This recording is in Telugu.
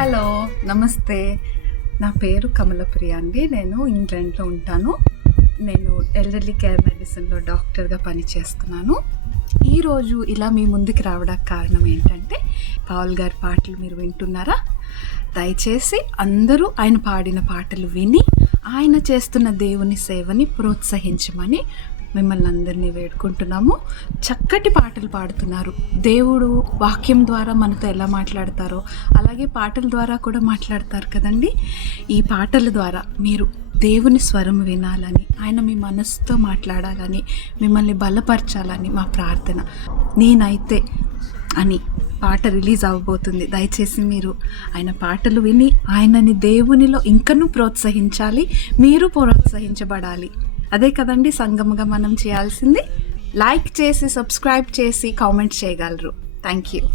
హలో, నమస్తే. నా పేరు కమలప్రియ అండి. నేను ఇంగ్లాండ్లో ఉంటాను. నేను ఎల్డర్లీ కేర్ మెడిసిన్లో డాక్టర్గా పనిచేస్తున్నాను. ఈరోజు ఇలా మీ ముందుకు రావడానికి కారణం ఏంటంటే, పాల్ గారి పాటలు మీరు వింటున్నారా? దయచేసి అందరూ ఆయన పాడిన పాటలు విని ఆయన చేస్తున్న దేవుని సేవని ప్రోత్సహించమని మిమ్మల్ని అందరినీ వేడుకుంటున్నాము. చక్కటి పాటలు పాడుతున్నారు. దేవుడు వాక్యం ద్వారా మనతో ఎలా మాట్లాడతారో అలాగే పాటల ద్వారా కూడా మాట్లాడతారు కదండి. ఈ పాటల ద్వారా మీరు దేవుని స్వరం వినాలని, ఆయన మీ మనసుతో మాట్లాడాలని, మిమ్మల్ని బలపరచాలని మా ప్రార్థన. నేనైతే అని పాట రిలీజ్ అవ్వబోతుంది. దయచేసి మీరు ఆయన పాటలు విని ఆయనని దేవునిలో ఇంకనూ ప్రోత్సహించాలి. మీరు ప్రోత్సహించబడాలి. అదే కదండి సంఘముగా మనం చేయాల్సింది. లైక్ చేసి, సబ్స్క్రైబ్ చేసి, కామెంట్ చేయగలరు. Thank you.